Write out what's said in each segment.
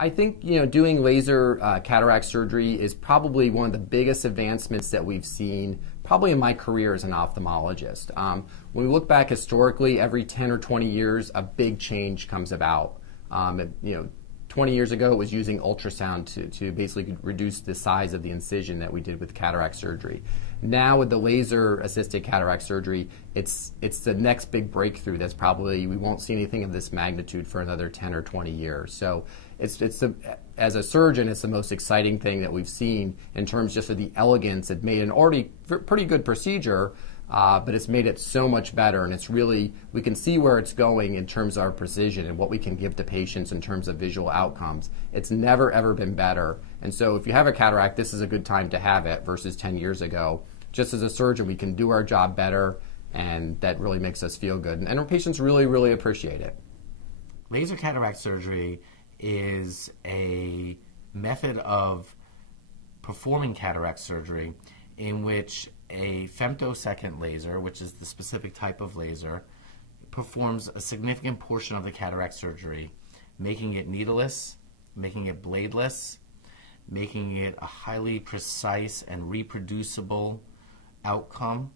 I think, doing laser cataract surgery is probably one of the biggest advancements that we've seen probably in my career as an ophthalmologist. When we look back historically, every 10 or 20 years, a big change comes about. 20 years ago, it was using ultrasound to basically reduce the size of the incision that we did with cataract surgery. Now with the laser-assisted cataract surgery, it's the next big breakthrough that's probably, we won't see anything of this magnitude for another 10 or 20 years. So as a surgeon, it's the most exciting thing that we've seen in terms just of the elegance. It made an already pretty good procedure, but it's made it so much better, and it's really, we can see where it's going in terms of our precision and what we can give to patients in terms of visual outcomes. It's never ever been better, and so if you have a cataract, this is a good time to have it versus 10 years ago. Just as a surgeon, we can do our job better, and that really makes us feel good, and our patients really, really appreciate it. Laser cataract surgery is a method of performing cataract surgery in which a femtosecond laser, which is the specific type of laser, performs a significant portion of the cataract surgery, making it needleless, making it bladeless, making it a highly precise and reproducible outcome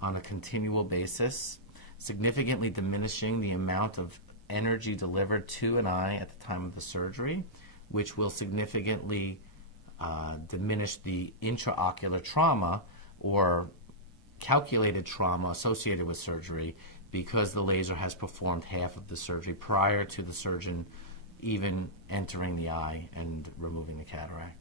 on a continual basis, significantly diminishing the amount of energy delivered to an eye at the time of the surgery, which will significantly diminish the intraocular trauma or calculated trauma associated with surgery, because the laser has performed half of the surgery prior to the surgeon even entering the eye and removing the cataract.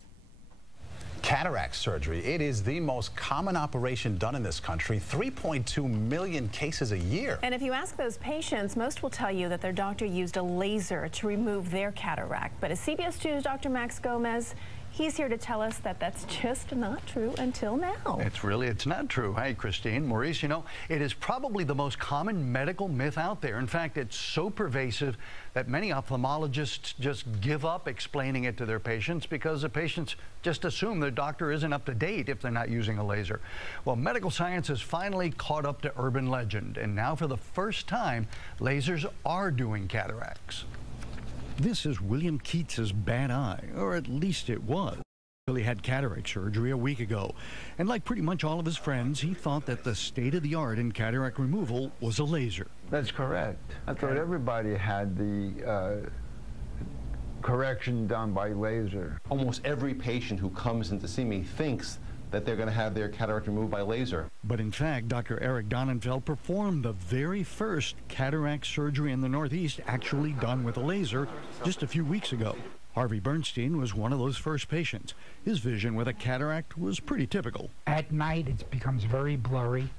Cataract surgery, it is the most common operation done in this country, 3.2 million cases a year. And if you ask those patients, most will tell you that their doctor used a laser to remove their cataract. But as CBS 2's Dr. Max Gomez, he's here to tell us that that's just not true until now. It's not true. Hey, Christine, Maurice, it is probably the most common medical myth out there. In fact, it's so pervasive that many ophthalmologists just give up explaining it to their patients because the patients just assume their doctor isn't up to date if they're not using a laser. Well, medical science has finally caught up to urban legend, and now for the first time, lasers are doing cataracts. This is William Keats's bad eye, or at least it was. He had cataract surgery a week ago, and like pretty much all of his friends, he thought that the state-of-the-art in cataract removal was a laser. That's correct. I thought everybody had the correction done by laser. Almost every patient who comes in to see me thinks that they're going to have their cataract removed by laser. But in fact, Dr. Eric Donenfeld performed the very first cataract surgery in the Northeast actually done with a laser just a few weeks ago. Harvey Bernstein was one of those first patients. His vision with a cataract was pretty typical. At night, it becomes very blurry,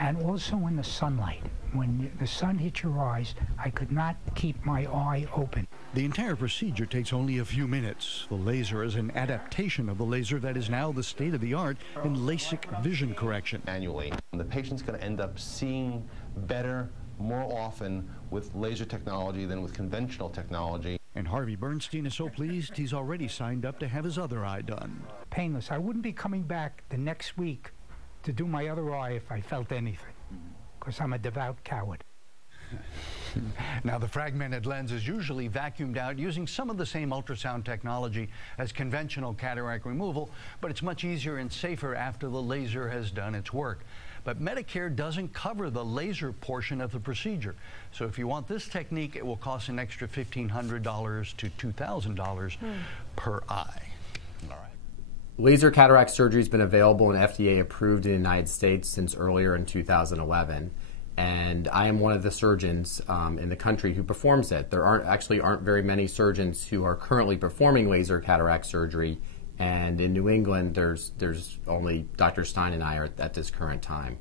and also in the sunlight. When the sun hits your eyes, I could not keep my eye open. The entire procedure takes only a few minutes. The laser is an adaptation of the laser that is now the state-of-the-art in LASIK vision correction. Annually, the patient's going to end up seeing better more often with laser technology than with conventional technology. And Harvey Bernstein is so pleased he's already signed up to have his other eye done. Painless. I wouldn't be coming back the next week to do my other eye if I felt anything, because I'm a devout coward. Now, the fragmented lens is usually vacuumed out using some of the same ultrasound technology as conventional cataract removal, but it's much easier and safer after the laser has done its work. But Medicare doesn't cover the laser portion of the procedure. So if you want this technique, it will cost an extra $1,500 to $2,000 per eye. All right. Laser cataract surgery has been available and FDA approved in the United States since earlier in 2011. And I am one of the surgeons in the country who performs it. There aren't very many surgeons who are currently performing laser cataract surgery, and in New England there's only Dr. Stein and I are at this current time.